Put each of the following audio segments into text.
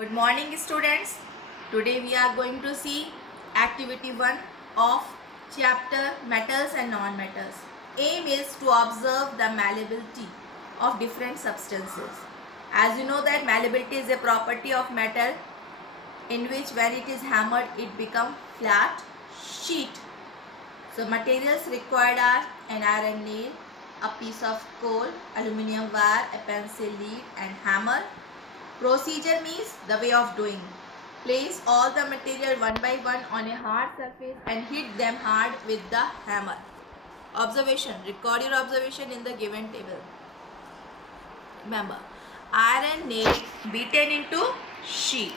Good morning students. Today we are going to see activity 1 of chapter metals and non-metals. Aim is to observe the malleability of different substances. As you know that malleability is a property of metal in which when it is hammered it becomes flat sheet. So materials required are an iron nail, a piece of coal, aluminium wire, a pencil lead and hammer. Procedure means the way of doing. Place all the material one by one on a hard surface and hit them hard with the hammer. Observation. Record your observation in the given table. Remember, iron nail beaten into sheet.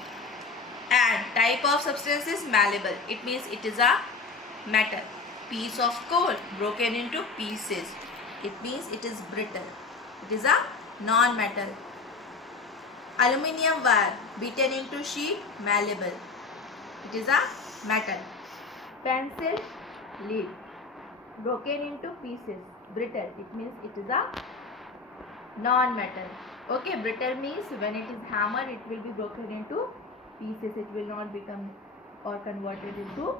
And type of substance is malleable. It means it is a metal. Piece of coal broken into pieces. It means it is brittle. It is a non-metal. Aluminium wire beaten into sheet, malleable. It is a metal. Pencil lead broken into pieces, brittle. It means it is a non-metal. Okay, brittle means when it is hammered it will be broken into pieces. It will not become or converted into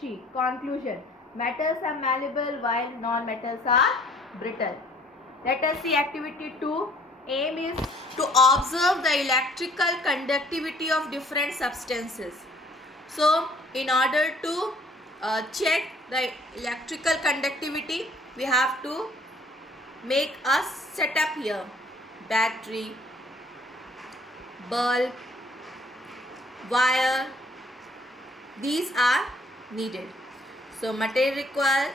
sheet. Conclusion. Metals are malleable while non-metals are brittle. Let us see activity 2. Aim is to observe the electrical conductivity of different substances. So, in order to check the electrical conductivity, we have to make a setup here. Battery, bulb, wire, these are needed. So, material required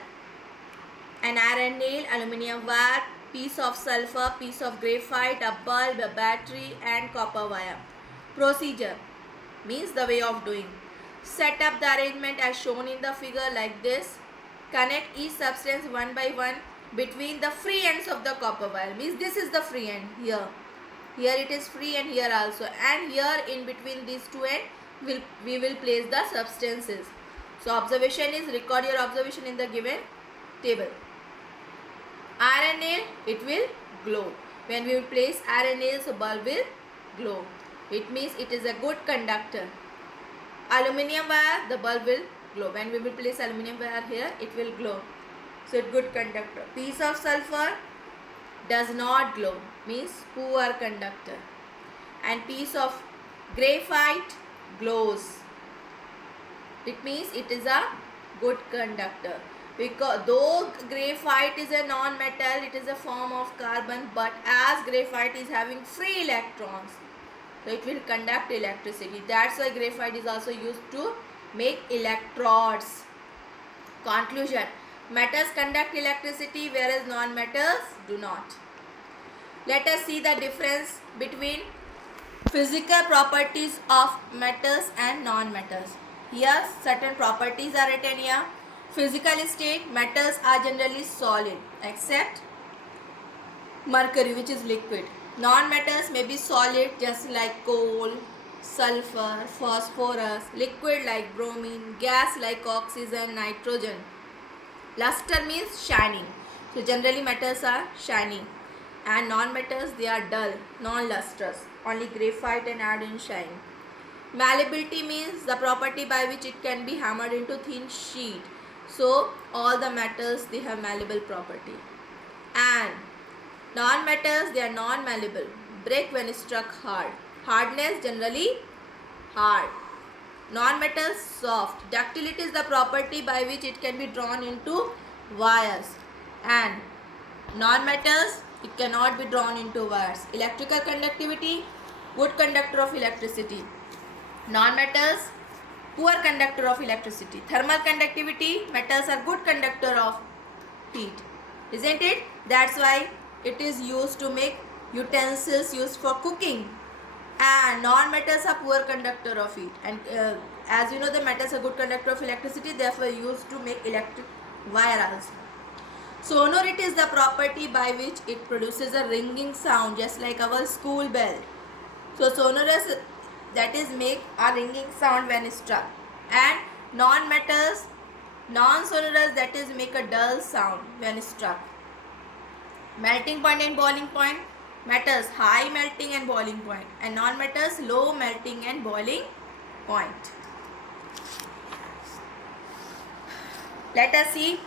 an iron nail, aluminium wire, piece of sulfur, piece of graphite, a bulb, a battery and copper wire. Procedure means the way of doing. Set up the arrangement as shown in the figure like this. Connect each substance one by one between the free ends of the copper wire. Means this is the free end here. Here it is free and here also. And here in between these two ends we will place the substances. So observation is record your observation in the given table. Iron nail, it will glow. When we will place iron nails, the bulb will glow. It means it is a good conductor. Aluminium wire, the bulb will glow. When we will place aluminium wire here, it will glow. So it's good conductor. Piece of sulfur does not glow, means poor conductor. And piece of graphite glows. It means it is a good conductor. Because though graphite is a non-metal, it is a form of carbon, but as graphite is having free electrons, so it will conduct electricity. That's why graphite is also used to make electrodes. Conclusion. Metals conduct electricity whereas non-metals do not. Let us see the difference between physical properties of metals and non-metals. Here certain properties are written here. Physical state, metals are generally solid except mercury, which is liquid. Non-metals may be solid just like coal, sulfur, phosphorus, liquid like bromine, gas like oxygen, nitrogen. Luster means shining. So generally metals are shiny and non-metals they are dull, non-lustrous. Only graphite and iron shine. Malleability means the property by which it can be hammered into thin sheet. So all the metals they have malleable property. And non-metals they are non-malleable. Break when struck hard. Hardness generally hard. Non-metals soft. Ductility is the property by which it can be drawn into wires. And non-metals it cannot be drawn into wires. Electrical conductivity, good conductor of electricity. Non-metals, poor conductor of electricity. Thermal conductivity, metals are good conductor of heat, isn't it? That's why it is used to make utensils used for cooking. And non-metals are poor conductor of heat. And as you know, the metals are good conductor of electricity, therefore used to make electric wire also. Sonority is the property by which it produces a ringing sound, just like our school bell. So sonorous, that is make a ringing sound when struck. And non-metals, non-sonorous, that is make a dull sound when struck. Melting point and boiling point. metals high melting and boiling point, and non-metals low melting and boiling point. Let us see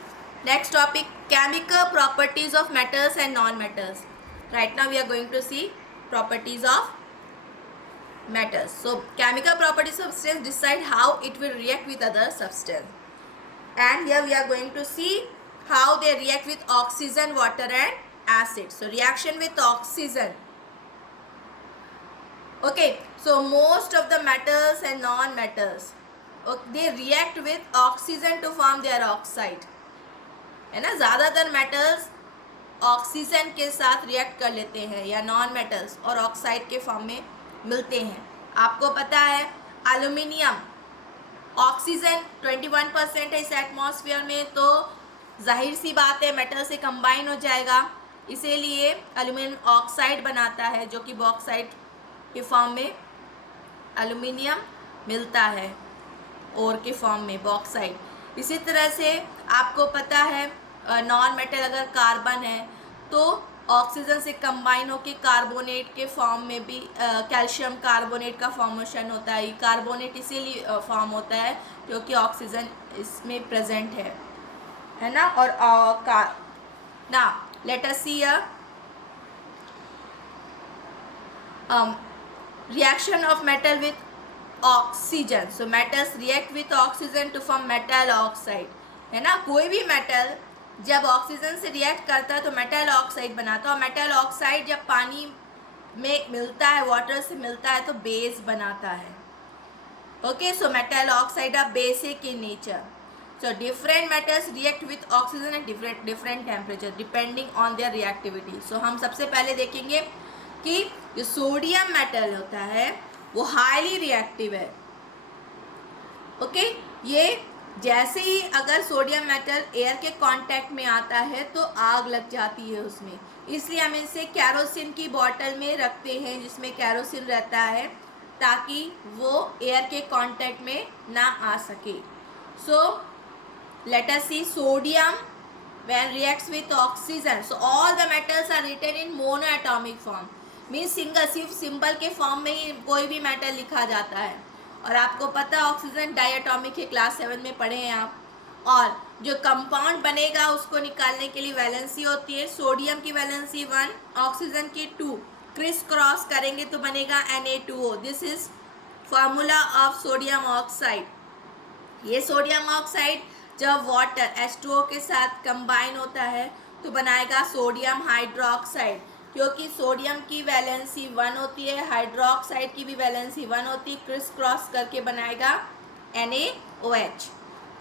next topic, chemical properties of metals and non-metals. Right now we are going to see properties of metals. So chemical properties of substance decide how it will react with other substance, and here we are going to see how they react with oxygen, water and acid. So reaction with oxygen. Okay, so most of the metals and non-metals, they react with oxygen to form their oxide, है ना. ज़्यादातर metals oxygen के साथ react कर लेते हैं या non metals और ऑक्साइड के फॉर्म में मिलते हैं. आपको पता है एल्यूमिनियम ऑक्सीजन 21% है इस एटमॉस्फेयर में, तो जाहिर सी बात है मेटल से कंबाइन हो जाएगा, इसीलिए एल्यूमिनियम ऑक्साइड बनाता है, जो कि बॉक्साइड के फॉर्म में एल्यूमिनियम मिलता है और के फॉर्म में बॉक्साइड. इसी तरह से आपको पता है नॉन मेटल अगर कार्बन है तो ऑक्सीजन से कंबाइन होकर कार्बोनेट के फॉर्म में भी कैल्शियम कार्बोनेट का फॉर्मेशन होता है. कार्बोनेट इसीलिए फॉर्म होता है क्योंकि ऑक्सीजन इसमें प्रेजेंट है ना. और ना let us see reaction of metal with oxygen. So metals react with oxygen to form metal oxide, है ना. कोई भी मेटल जब ऑक्सीजन से रिएक्ट करता है तो मेटल ऑक्साइड बनाता है, और मेटल ऑक्साइड जब पानी में मिलता है, वाटर से मिलता है, तो बेस बनाता है. Okay, so metal oxide are basic in nature. So different metals react with oxygen at different temperature depending on their reactivity. So हम सबसे पहले देखेंगे कि जो सोडियम मेटल होता है वो हाईली रिएक्टिव है. ओके, ये जैसे ही अगर सोडियम मेटल एयर के कांटेक्ट में आता है तो आग लग जाती है उसमें, इसलिए हम इसे कैरोसिन की बॉटल में रखते हैं जिसमें कैरोसिन रहता है ताकि वो एयर के कांटेक्ट में ना आ सके. So let us see sodium when reacts with oxygen, so all the metals are written in monoatomic form, means single, सिर्फ सिंबल के फॉर्म में ही कोई भी मेटल लिखा जाता है. और आपको पता है ऑक्सीजन डायटॉमिक है, क्लास 7 में पढ़े हैं आप. और जो कंपाउंड बनेगा उसको निकालने के लिए वैलेंसी होती है. सोडियम की वैलेंसी 1, ऑक्सीजन की 2, क्रिस क्रॉस करेंगे तो बनेगा Na2O. This is formula of sodium oxide. ये सोडियम ऑक्साइड जब वाटर H2O के साथ कंबाइन होता है तो बनाएगा सोडियम हाइड्रोक्साइड, क्योंकि सोडियम की वैलेंसी 1 होती है, हाइड्रोक्साइड की भी वैलेंसी 1 होती है, क्रिस क्रॉस करके बनाएगा NaOH.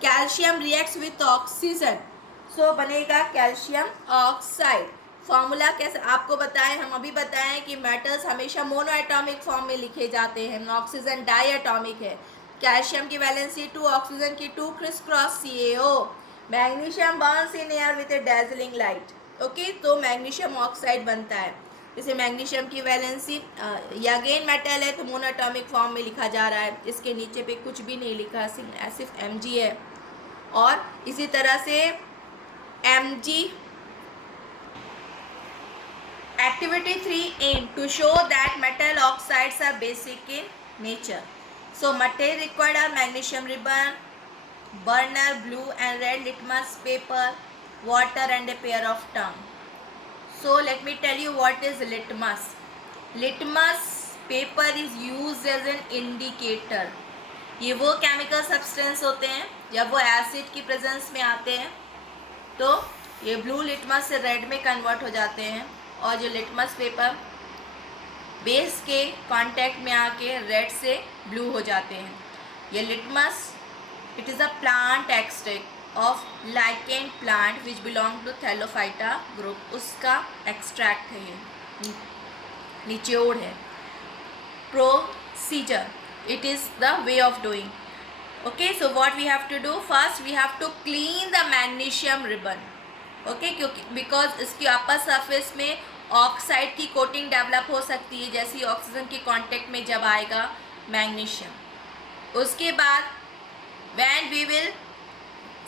Calcium reacts with oxygen, so बनेगा कैल्शियम ऑक्साइड. फॉर्मूला कैसे आपको बताएं, हम अभी बताएं कि मेटल्स हमेशा मोनोएटॉमिक फॉर्म में लिखे जाते हैं, ऑक्सीजन डायटॉमिक है. कैल्शियम की वैलेंसी 2, ऑक्सीजन की 2, criss cross CaO. Magnesium Burns in air with A dazzling light. Okay, तो मैग्नीशियम ऑक्साइड बनता है. जैसे मैग्नीशियम की वैलेंसी ये अगेन मेटल है तो मोनोएटॉमिक फॉर्म में लिखा जा रहा है, इसके नीचे पे कुछ भी नहीं लिखा, सिर्फ Mg है. और इसी तरह से Mg activity 3 aim to show that metal oxides are basic in nature. So material required are magnesium ribbon, burner, blue and red litmus paper, water and a pair of tongue. So let me tell you what is litmus. Litmus paper is used as an indicator. ये वो chemical substance होते हैं जब वो acid की presence में आते हैं तो ये ब्लू लिटमस से रेड में कन्वर्ट हो जाते हैं, और जो लिटमस पेपर बेस के कांटेक्ट में आके रेड से ब्लू हो जाते हैं. ये litmus it is a plant extract of lichen plant which belong to thallophyta group, उसका एक्सट्रैक्ट है, ये निचोड़ है. Procedure, it is the way of doing. Okay, so what we have to do, first we have to clean the magnesium ribbon. Okay, क्योंकि because इसकी upper surface में oxide की coating develop हो सकती है जैसे ही ऑक्सीजन के कांटेक्ट में जब आएगा मैग्नीशियम. उसके बाद when we will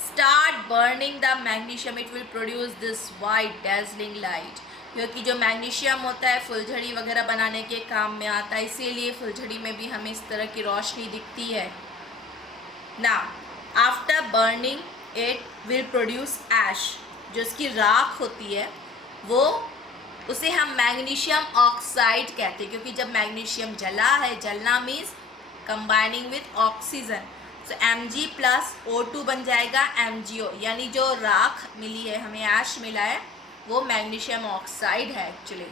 start burning the magnesium it will produce this white dazzling light. क्योंकि जो मैग्नीशियम होता है फुलझड़ी वगैरह बनाने के काम में आता है, इसीलिए फुलझड़ी में भी हमें इस तरह की रोशनी दिखती है। Now after burning it will produce ash, जो इसकी राख होती है वो उसे हम मैग्नीशियम ऑक्साइड कहते हैं, क्योंकि जब मैग्नीशियम जला है, जलना मीन्स कंबाइनिंग विथ ऑक्सीजन, तो Mg प्लस O2 बन जाएगा MgO, यानी जो राख मिली है हमें, ऐश मिला है, वो मैग्नीशियम ऑक्साइड है एक्चुअली।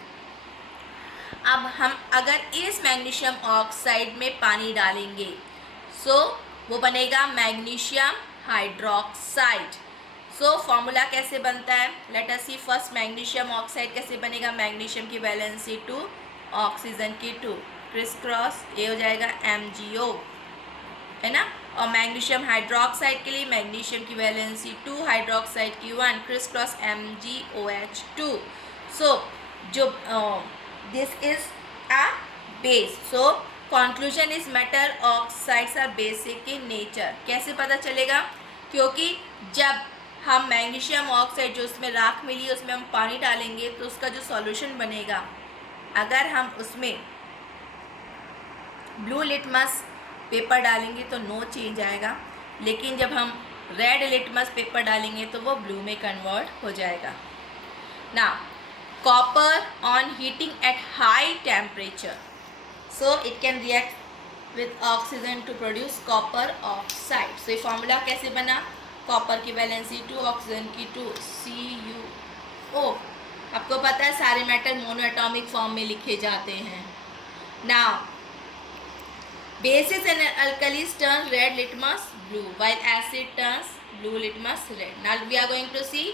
अब हम अगर इस मैग्नीशियम ऑक्साइड में पानी डालेंगे सो वो बनेगा मैग्नीशियम हाइड्रोक्साइड। सो फॉर्मूला कैसे बनता है, लेट अस सी फर्स्ट मैग्नीशियम ऑक्साइड कैसे बनेगा। मैग्नीशियम की वैलेंसी 2, ऑक्सीजन की 2, क्रिस क्रॉस ये हो जाएगा MgO, है ना। और मैग्नीशियम हाइड्रोक्साइड के लिए मैग्नीशियम की वैलेंसी 2, हाइड्रोक्साइड की 1, क्रिस क्रॉस MgOH2। सो जो this is a base. So conclusion is metal oxides are basic in nature. कैसे पता चलेगा, क्योंकि जब हम मैग्नीशियम ऑक्साइड जो उसमें राख मिली है उसमें हम पानी डालेंगे तो उसका जो सॉल्यूशन बनेगा, अगर हम उसमें ब्लू लिटमस पेपर डालेंगे तो नो चेंज आएगा, लेकिन जब हम रेड लिटमस पेपर डालेंगे तो वो ब्लू में कन्वर्ट हो जाएगा। ना copper on heating at high temperature, so it can react with oxygen to produce copper oxide. So ये फॉर्मूला कैसे बना, कॉपर की वैलेंसी 2, ऑक्सीजन की 2, CuO। आपको पता है सारे मेटल मोनो एटॉमिक फॉर्म में लिखे जाते हैं। Now bases and alkalis turn red litmus blue while acid turns blue litmus red. Now we are going to see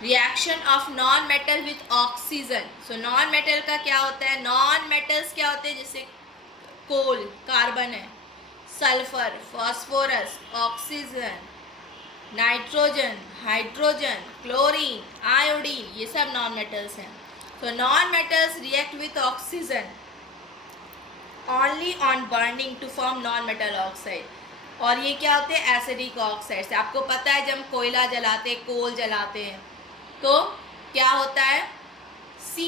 reaction of non metal with oxygen. So non metal का क्या होता है, non metals क्या होते हैं, जैसे coal carbon है, sulphur, phosphorus, oxygen, nitrogen, hydrogen, chlorine, iodine, ये सब नॉन मेटल्स हैं। तो non metals react with oxygen only on burning to form non metal oxide. और ये क्या होते हैं, एसिडिक ऑक्साइड से। आपको पता है जब हम कोयला जलाते हैं, कोल जलाते हैं, तो क्या होता है, C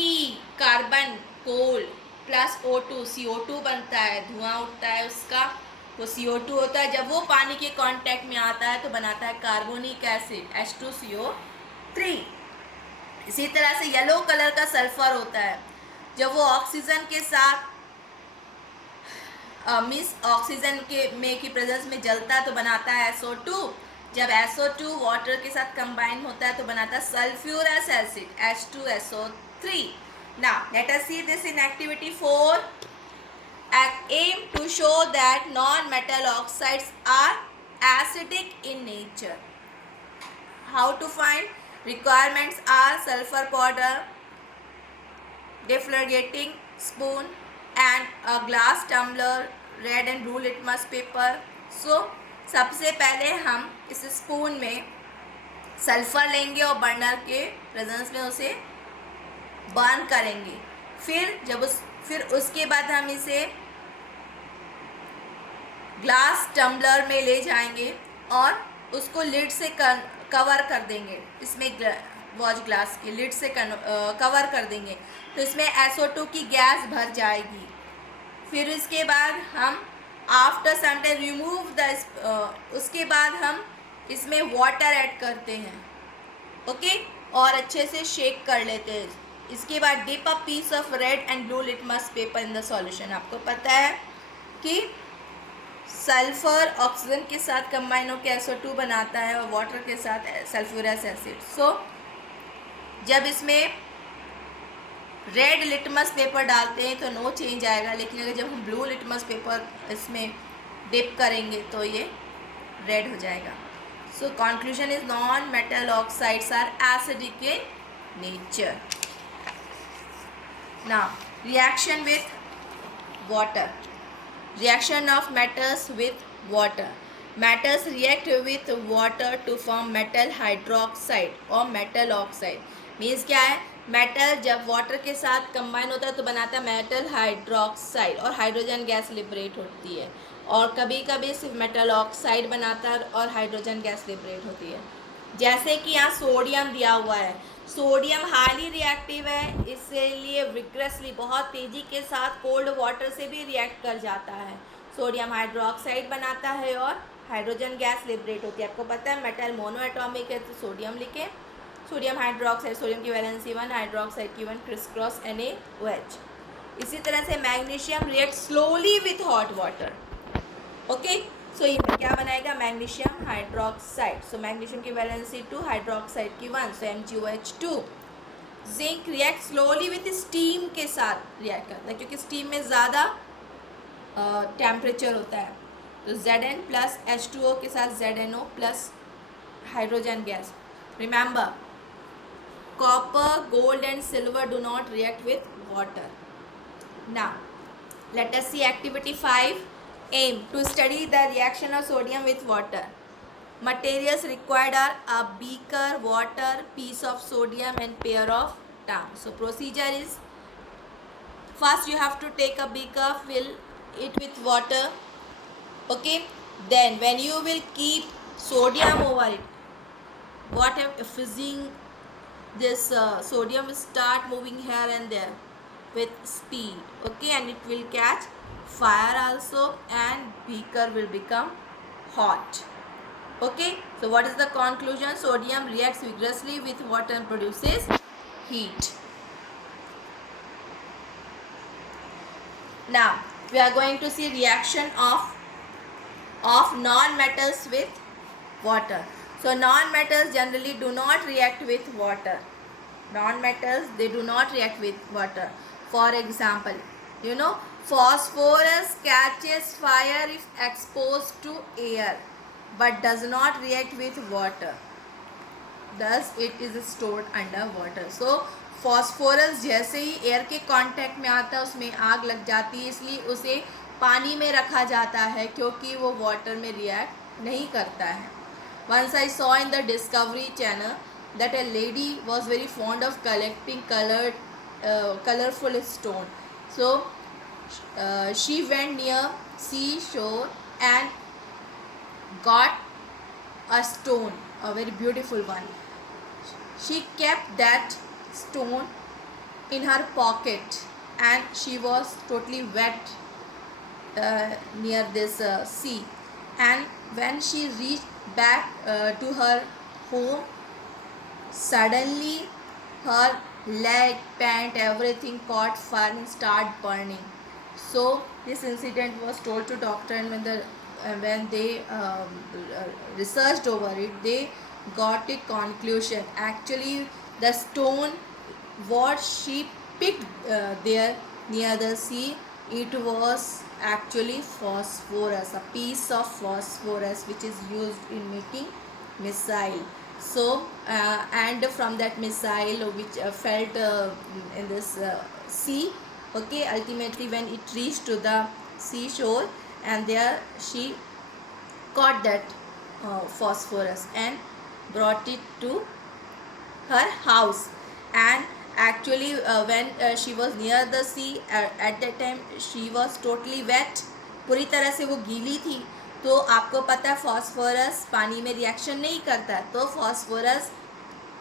कार्बन कोल प्लस O2 CO2 बनता है, धुआं उठता है उसका, वो CO2 होता है। जब वो पानी के कांटेक्ट में आता है तो बनाता है कार्बोनिक एसिड H2CO3। इसी तरह से येलो कलर का सल्फर होता है, जब वो ऑक्सीजन के साथ मीन्स ऑक्सीजन के में की प्रेजेंस में जलता है तो बनाता है SO2। जब SO2 वाटर के साथ कंबाइन होता है तो बनाता है sulphurous acid H2SO3। Now let us see this in activity 4। aim to show that non-metal oxides are acidic in nature. How to find? Requirements are sulfur powder, deflagrating spoon and a glass tumbler, red and blue litmus paper. So सबसे पहले हम इस spoon में sulphur लेंगे और burner के presence में उसे बर्न करेंगे। फिर उसके बाद हम इसे ग्लास टम्बलर में ले जाएंगे और उसको लिड से कवर कर देंगे। इसमें वॉच ग्लास की लिड से कवर कर देंगे तो इसमें SO2 की गैस भर जाएगी। फिर इसके बाद हम आफ्टर सम टाइम रिमूव उसके बाद हम इसमें वाटर ऐड करते हैं, ओके, और अच्छे से शेक कर लेते हैं। इसके बाद dip a piece of red and blue litmus paper in the solution. आपको पता है कि सल्फर ऑक्सीजन के साथ कंबाइन होकर SO2 बनाता है और वाटर के साथ सल्फ्यूरस एसिड। सो जब इसमें रेड लिटमस पेपर डालते हैं तो नो चेंज आएगा, लेकिन अगर जब हम ब्लू लिटमस पेपर इसमें डिप करेंगे तो ये रेड हो जाएगा। So conclusion is non metal oxides are acidic in nature. Now reaction with water, reaction of metals with water. Metals react with water to form metal hydroxide और metal oxide. Means क्या है, metal जब water के साथ combine होता है तो बनाता है मेटल हाइड्रोक्साइड और हाइड्रोजन गैस लिबरेट होती है, और कभी कभी सिर्फ मेटल ऑक्साइड बनाता है और हाइड्रोजन गैस लिबरेट होती है। जैसे कि यहाँ सोडियम दिया हुआ है, सोडियम हाईली रिएक्टिव है, इसलिए विग्रसली बहुत तेजी के साथ कोल्ड वाटर से भी रिएक्ट कर जाता है, सोडियम हाइड्रोक्साइड बनाता है और हाइड्रोजन गैस लिबरेट होती है। आपको पता है मेटल मोनोएटॉमिक है तो सोडियम लिखे, सोडियम हाइड्रोक्साइड, सोडियम की वैलेंसी 1, हाइड्रोक्साइड की 1, क्रिस क्रॉस NaOH। इसी तरह से magnesium react slowly with hot water. Okay, so ये क्या बनाएगा, मैग्नीशियम हाइड्रोक्साइड। सो मैग्नीशियम की वैलेंसी 2, हाइड्रोक्साइड की 1, so MgOH2। Zinc react slowly with steam के साथ रिएक्ट करता है, क्योंकि स्टीम में ज़्यादा टेम्परेचर होता है। तो Zn प्लस H2O के साथ ZnO plus hydrogen gas. Remember, copper, gold and silver do not react with water. Now, let us see activity 5. Aim to study the reaction of sodium with water. Materials required are a beaker, water, piece of sodium and pair of tongue. So procedure is, first you have to take a beaker, fill it with water. Okay. Then when you will keep sodium over it, what if fizzing, this sodium will start moving here and there with speed. Okay, and it will catch fire also and beaker will become hot. Okay, so what is the conclusion? Sodium reacts vigorously with water and produces heat. Now we are going to see reaction of non-metals with water. So non-metals generally do not react with water. Non-metals, they do not react with water. For example, you know, phosphorus catches fire if exposed to air but does not react with water. Thus it is stored under water. So phosphorus जैसे ही air के contact में आता है उसमें आग लग जाती है, इसलिए उसे पानी में रखा जाता है क्योंकि वो वाटर में रिएक्ट नहीं करता है. Once I saw in the Discovery Channel that a lady was very fond of collecting colorful stone. So she went near seashore and got a stone, a very beautiful one. She kept that stone in her pocket and she was totally wet near this sea. And when she reached back to her home, suddenly her leg, pant, everything caught fire and started burning. So this incident was told to doctor, and when they researched over it, they got a conclusion. Actually, the stone what she picked there near the sea, it was actually phosphorus, a piece of phosphorus which is used in making missile. So and from that missile which felt in this sea, okay, ultimately when it reached to the seashore, and there she caught that phosphorus and brought it to her house. And actually when she was near the sea, at that time she was totally wet, पूरी तरह से वो गीली थी. तो आपको पता है फॉस्फोरस पानी में रिएक्शन नहीं करता है, तो फॉस्फोरस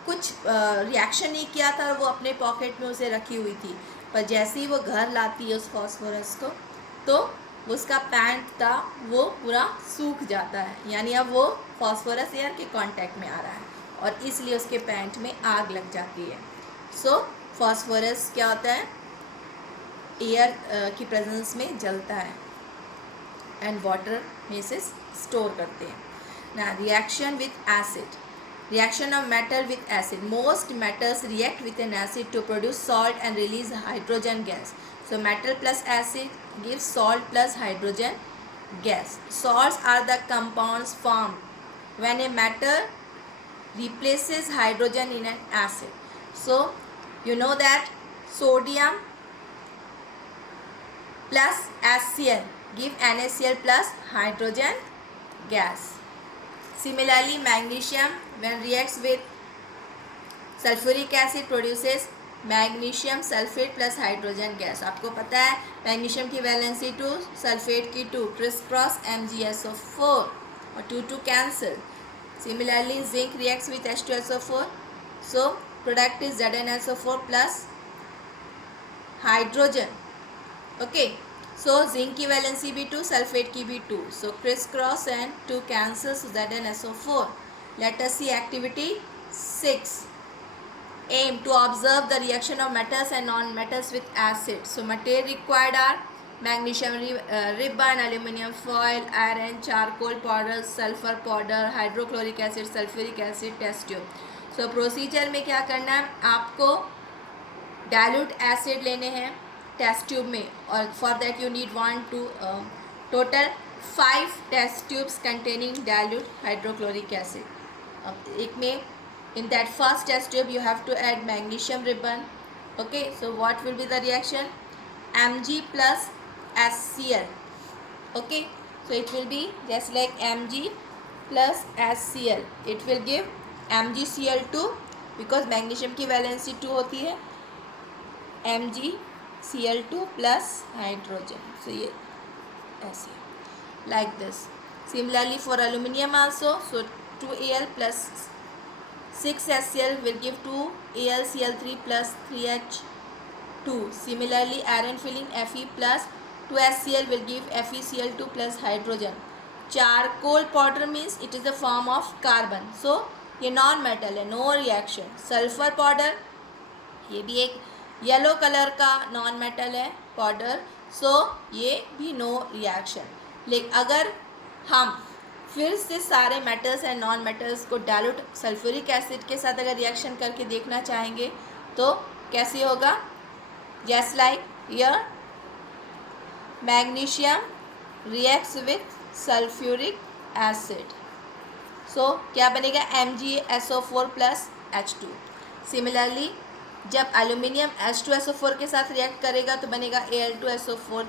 कुछ रिएक्शन नहीं किया था और वो अपने पॉकेट में उसे रखी हुई थी. पर जैसे ही वो घर लाती है उस फॉस्फोरस को, तो उसका पैंट था वो पूरा सूख जाता है, यानी अब वो फॉस्फोरस एयर के कांटेक्ट में आ रहा है और इसलिए उसके पैंट में आग लग जाती है. सो फॉस्फोरस क्या होता है, एयर की प्रेजेंस में जलता है एंड वाटर में से स्टोर करते हैं. ना reaction with acid, reaction of metal with acid. Most metals react with an acid to produce salt and release hydrogen gas. So metal plus acid gives salt plus hydrogen gas. Salts are the compounds formed when a metal replaces hydrogen in an acid. So you know that sodium plus HCl give NaCl plus hydrogen gas. Similarly, magnesium when reacts with sulfuric acid produces magnesium sulfate plus hydrogen gas. आपको पता है magnesium की valency 2, sulphate की 2, criss cross MgSO4 और 2 cancel. Similarly, zinc reacts with H2SO4. So product is ZnSO4 plus hydrogen. Okay, so zinc की valency भी 2, sulphate की भी 2. So crisscross and 2 cancels ZnSO4. Let us see activity 6. Aim to observe the reaction of metals and non-metals with acid. So material required are magnesium ribbon, aluminium foil, iron, charcoal powder, sulfur powder, hydrochloric acid, sulfuric acid, test tube. So procedure में क्या करना है, आपको dilute acid लेने हैं test tube में, और for that you need 1 to total 5 test tubes containing dilute hydrochloric acid. अब एक में in that first test tube you have to add magnesium ribbon. Okay, so what will be the reaction? Mg plus HCl. Okay, so it will be just like Mg plus HCl. It will give MgCl2 because magnesium की valency 2 होती है. MgCl2 plus hydrogen. So ये ऐसे like this. Similarly for aluminium also, so 2Al plus 6HCl will give 2AlCl3 plus 3H2. Similarly, iron filling Fe plus 2HCl will give FeCl2 plus hydrogen. Charcoal powder means it is the form of carbon. So ये non metal है, no reaction. Sulphur powder ये भी एक yellow colour का non metal है powder, सो ये भी no reaction. लेकिन अगर हम फिर से सारे मेटल्स एंड नॉन मेटल्स को डाइल्यूट सल्फ्यूरिक एसिड के साथ अगर रिएक्शन करके देखना चाहेंगे तो कैसे होगा? Just like here magnesium reacts with sulphuric acid, so क्या बनेगा? MgSO4 plus H2. सिमिलरली जब एल्यूमिनियम H2SO4 के साथ रिएक्ट करेगा तो बनेगा Al2SO4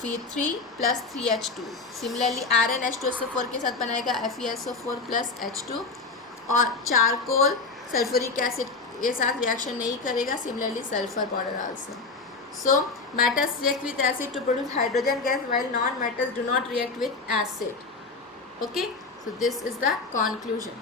Fe3 plus 3H2. Similarly iron H2SO4 के साथ बनाएगा FeSO4 प्लस H2. और चारकोल सल्फ्यूरिक एसिड के साथ रिएक्शन नहीं करेगा. Similarly sulphur powder also. So metals react with acid to produce hydrogen gas while non-metals do not react with acid. Okay, so this is the conclusion.